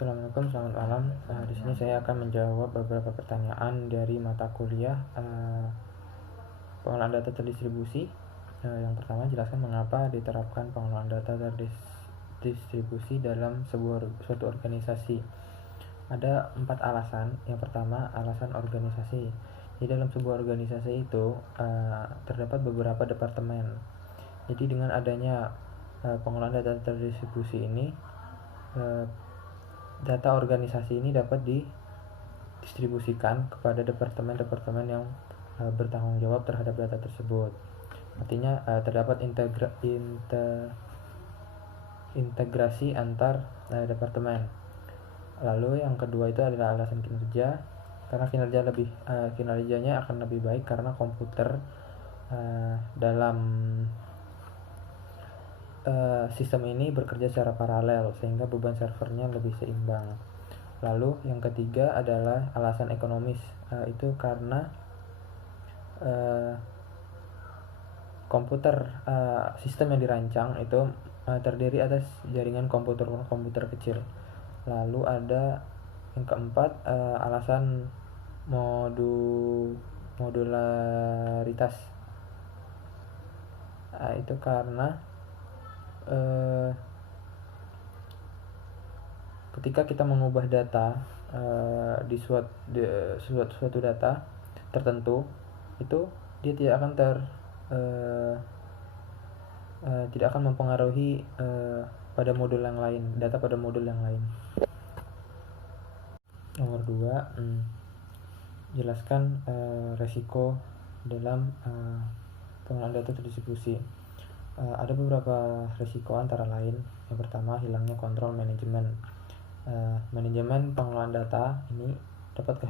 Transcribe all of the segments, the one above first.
Assalamualaikum, selamat malam. Di sini saya akan menjawab beberapa pertanyaan dari mata kuliah pengelolaan data terdistribusi. Yang pertama, jelaskan mengapa diterapkan pengelolaan data terdistribusi dalam suatu organisasi. Ada 4 alasan. Yang pertama, alasan organisasi. Di dalam sebuah organisasi itu terdapat beberapa departemen. Jadi dengan adanya pengelolaan data terdistribusi ini, data organisasi ini dapat didistribusikan kepada departemen-departemen yang bertanggung jawab terhadap data tersebut. Artinya terdapat integrasi antar departemen. Lalu yang kedua itu adalah alasan kinerja, karena kinerjanya akan lebih baik karena komputer dalam sistem ini bekerja secara paralel sehingga beban servernya lebih seimbang. Lalu yang ketiga adalah alasan ekonomis, itu karena komputer sistem yang dirancang itu terdiri atas jaringan komputer kecil. Lalu ada yang keempat, alasan modularitas, itu karena ketika kita mengubah data di suatu data tertentu, itu dia tidak akan mempengaruhi pada modul yang lain, data pada modul yang lain. Nomor 2, jelaskan resiko dalam pengelolaan data terdistribusi. Ada beberapa risiko antara lain. Yang pertama, hilangnya kontrol manajemen. Manajemen pengelolaan data ini dapat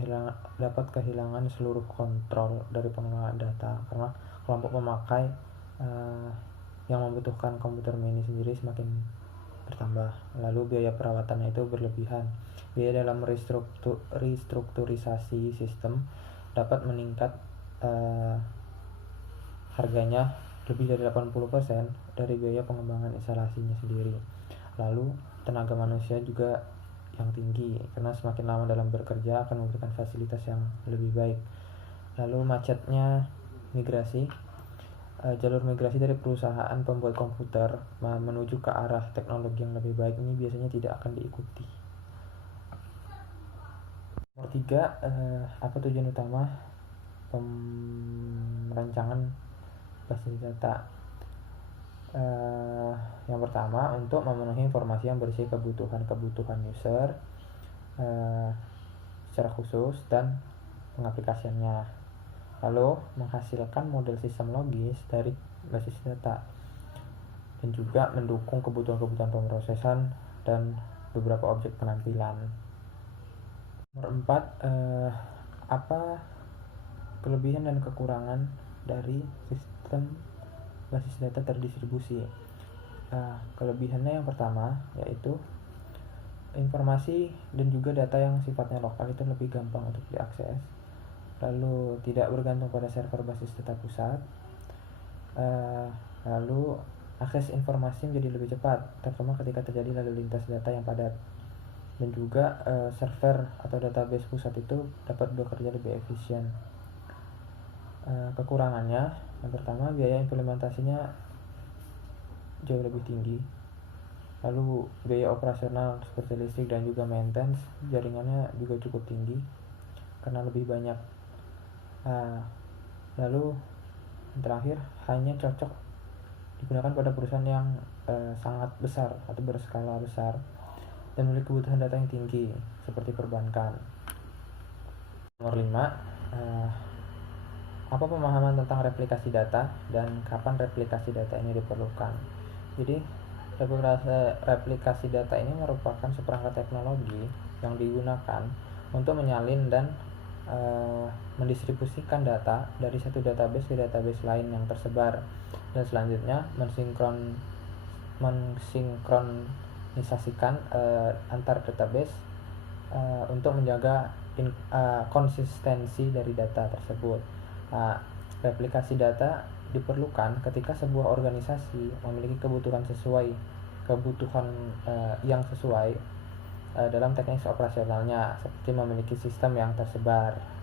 kehilangan seluruh kontrol dari pengelolaan data karena kelompok pemakai yang membutuhkan komputer mini sendiri semakin bertambah. Lalu biaya perawatannya itu berlebihan. Biaya dalam restrukturisasi sistem dapat meningkat, harganya lebih dari 80% dari biaya pengembangan instalasinya sendiri. Lalu tenaga manusia juga yang tinggi karena semakin lama dalam bekerja akan memberikan fasilitas yang lebih baik. Lalu macetnya migrasi. Jalur migrasi dari perusahaan pembuat komputer menuju ke arah teknologi yang lebih baik ini biasanya tidak akan diikuti. Nomor 3, apa tujuan utama perancangan basis data? Yang pertama, untuk memenuhi informasi yang berisi kebutuhan user secara khusus dan pengaplikasiannya. Lalu menghasilkan model sistem logis dari basis data dan juga mendukung kebutuhan pemrosesan dan beberapa objek penampilan. Nomor 4, apa kelebihan dan kekurangan dari sistem basis data terdistribusi? Kelebihannya yang pertama yaitu informasi dan juga data yang sifatnya lokal itu lebih gampang untuk diakses. Lalu tidak bergantung pada server basis data pusat. Lalu akses informasi menjadi lebih cepat, terutama ketika terjadi lalu lintas data yang padat. Dan juga server atau database pusat itu dapat bekerja lebih efisien. Kekurangannya, yang pertama, biaya implementasinya jauh lebih tinggi. Lalu biaya operasional seperti listrik dan juga maintenance jaringannya juga cukup tinggi karena lebih banyak. Lalu yang terakhir, hanya cocok digunakan pada perusahaan yang sangat besar atau berskala besar dan memiliki kebutuhan data yang tinggi seperti perbankan. Nomor 5, apa pemahaman tentang replikasi data dan kapan replikasi data ini diperlukan? Jadi replikasi data ini merupakan seperangkat teknologi yang digunakan untuk menyalin dan mendistribusikan data dari satu database ke database lain yang tersebar, dan selanjutnya mensinkronisasikan antar database untuk menjaga konsistensi dari data tersebut. Replikasi data diperlukan ketika sebuah organisasi memiliki kebutuhan yang sesuai dalam teknik operasionalnya, seperti memiliki sistem yang tersebar.